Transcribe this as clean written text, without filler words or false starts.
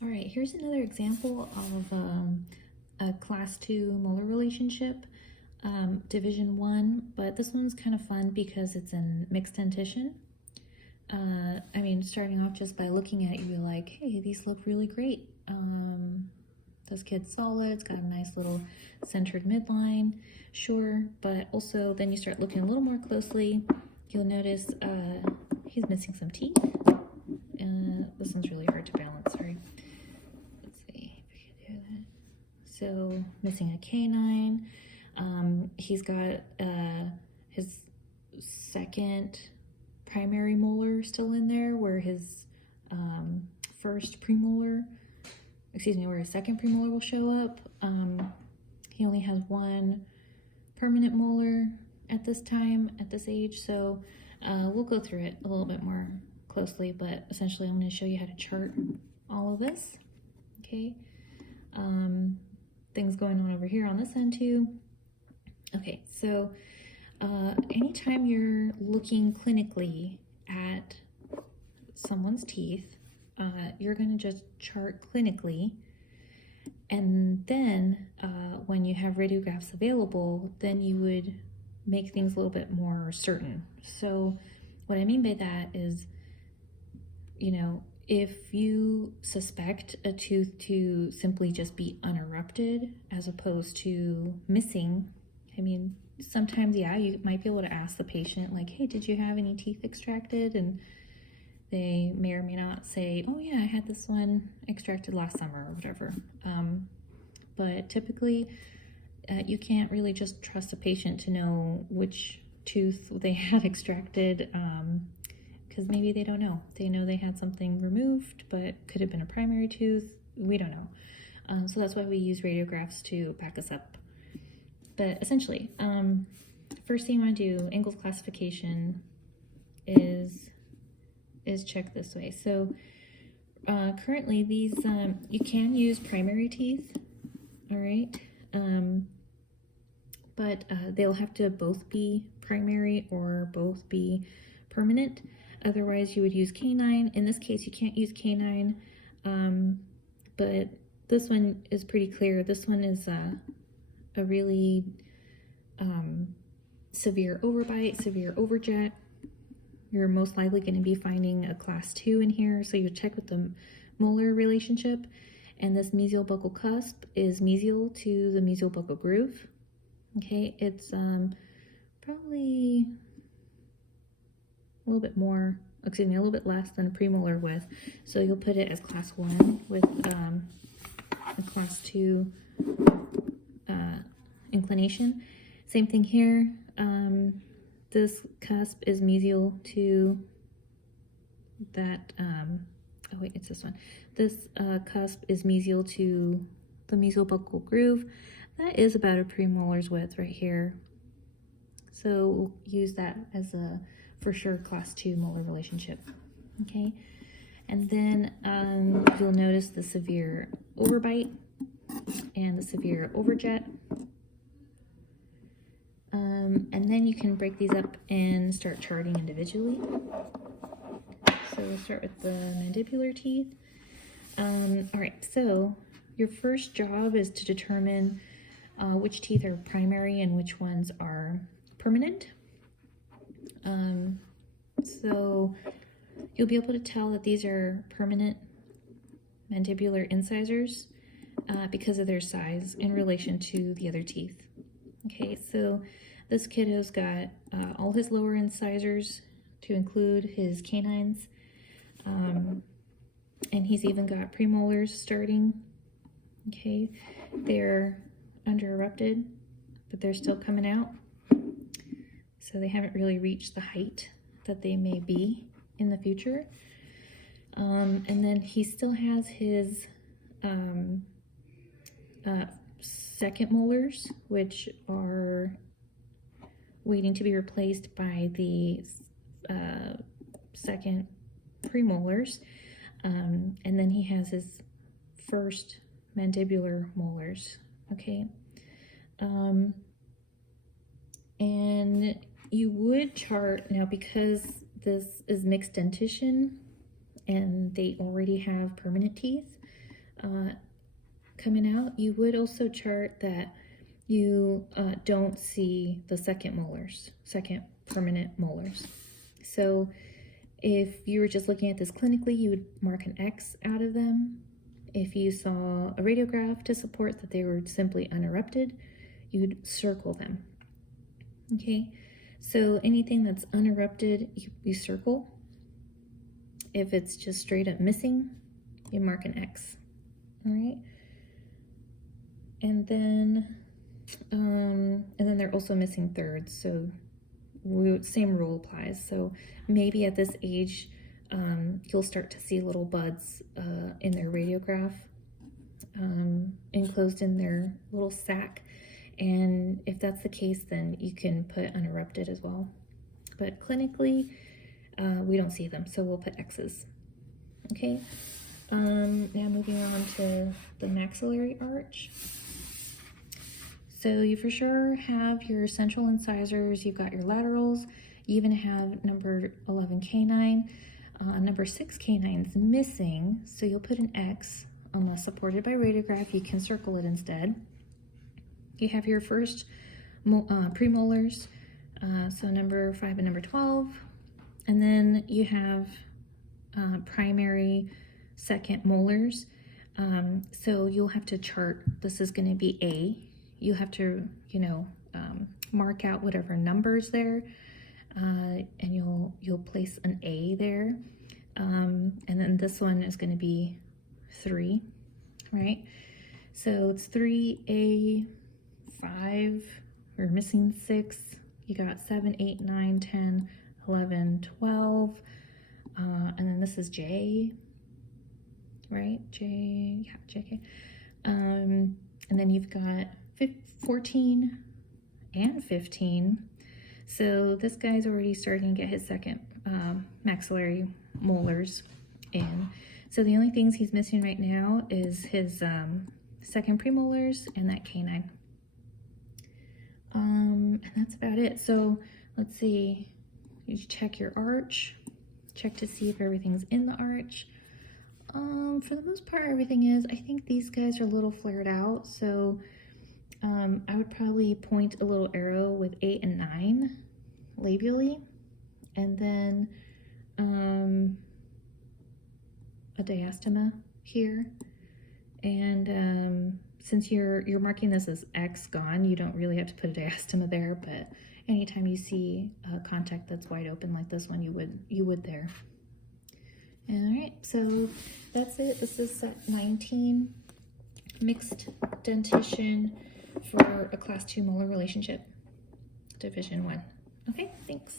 All right, here's another example of a class 2 molar relationship, division 1, but this one's kind of fun because it's in mixed dentition. I mean, starting off just by looking at it, you're like, hey, these look really great. This kid's solid, it's got a nice little centered midline, sure, but also then you start looking a little more closely, you'll notice he's missing some teeth. This one's really hard to balance, sorry. Let's see if I can do that. So, missing a canine. He's got his second primary molar still in there, where his first premolar, where his second premolar will show up. He only has one permanent molar at this time, at this age, so we'll go through it a little bit more closely, but essentially I'm going to show you how to chart all of this, okay? Things going on over here on this end too. Okay, so anytime you're looking clinically at someone's teeth, you're going to just chart clinically, and then when you have radiographs available, then you would make things a little bit more certain. So what I mean by that is, you know, if you suspect a tooth to simply just be unerupted as opposed to missing, I mean, sometimes, yeah, you might be able to ask the patient, like, hey, did you have any teeth extracted? And they may or may not say, oh yeah, I had this one extracted last summer or whatever. But typically, you can't really just trust a patient to know which tooth they had extracted, because maybe they don't know. They know they had something removed, but could have been a primary tooth. We don't know. So that's why we use radiographs to back us up. But essentially, first thing you want to do, Ingalls classification, is check this way. So currently these, you can use primary teeth, all right? But they'll have to both be primary or both be permanent. Otherwise you would use canine. In this case, you can't use canine, but this one is pretty clear. This one is a really severe overbite, severe overjet. You're most likely going to be finding a class 2 in here, so you check with the molar relationship. And this mesial buccal cusp is mesial to the mesial buccal groove. Okay, it's probably a little bit more, a little bit less than a premolar width. So you'll put it as class 1 with a class 2 inclination. Same thing here. This cusp is mesial to that, oh wait, it's this one. This cusp is mesial to the mesial buccal groove. That is about a premolar's width right here. So we'll use that as a, for sure, class 2 molar relationship, okay? And then you'll notice the severe overbite and the severe overjet. And then you can break these up and start charting individually. So we'll start with the mandibular teeth. All right, so your first job is to determine which teeth are primary and which ones are permanent. So you'll be able to tell that these are permanent mandibular incisors because of their size in relation to the other teeth. Okay, so this kiddo's got all his lower incisors, to include his canines, and he's even got premolars starting. Okay, they're under-erupted, but they're still coming out, so they haven't really reached the height that they may be in the future. And then he still has his second molars, which are waiting to be replaced by the second premolars. And then he has his first mandibular molars, okay? And you would chart, now because this is mixed dentition and they already have permanent teeth, coming out, you would also chart that you don't see the second permanent molars. So if you were just looking at this clinically, you would mark an X out of them. If you saw a radiograph to support that they were simply unerupted, you would circle them. Okay, so anything that's unerupted, you circle. If it's just straight up missing, you mark an X. All right, and then they're also missing thirds, so same rule applies. So maybe at this age, you'll start to see little buds in their radiograph, enclosed in their little sac. And if that's the case, then you can put unerupted as well. But clinically, we don't see them, so we'll put X's. Okay, now moving on to the maxillary arch. So you for sure have your central incisors, you've got your laterals, you even have number 11 canine. Number 6 canines missing, so you'll put an X. Unless supported by radiograph, you can circle it instead. You have your first premolars, so number 5 and number 12. And then you have primary second molars. So you'll have to chart, this is going to be A. You have to, mark out whatever numbers there, and you'll place an A there. And then this one is going to be 3, right? So it's 3A, 5, we're missing 6. You got 7, 8, 9, 10, 11, 12. And then this is J, right? J, yeah, JK. And then you've got 14 and 15. So this guy's already starting to get his second maxillary molars in. So the only things he's missing right now is his second premolars and that canine. And that's about it. So let's see, you check your arch, check to see if everything's in the arch. For the most part, everything is. I think these guys are a little flared out, so I would probably point a little arrow with 8 and 9 labially, and then a diastema here. And since you're marking this as X gone, you don't really have to put a diastema there, but anytime you see a contact that's wide open like this one, you would there. All right, so that's it. This is set 19, mixed dentition for a class 2 molar relationship, division 1. Okay, thanks.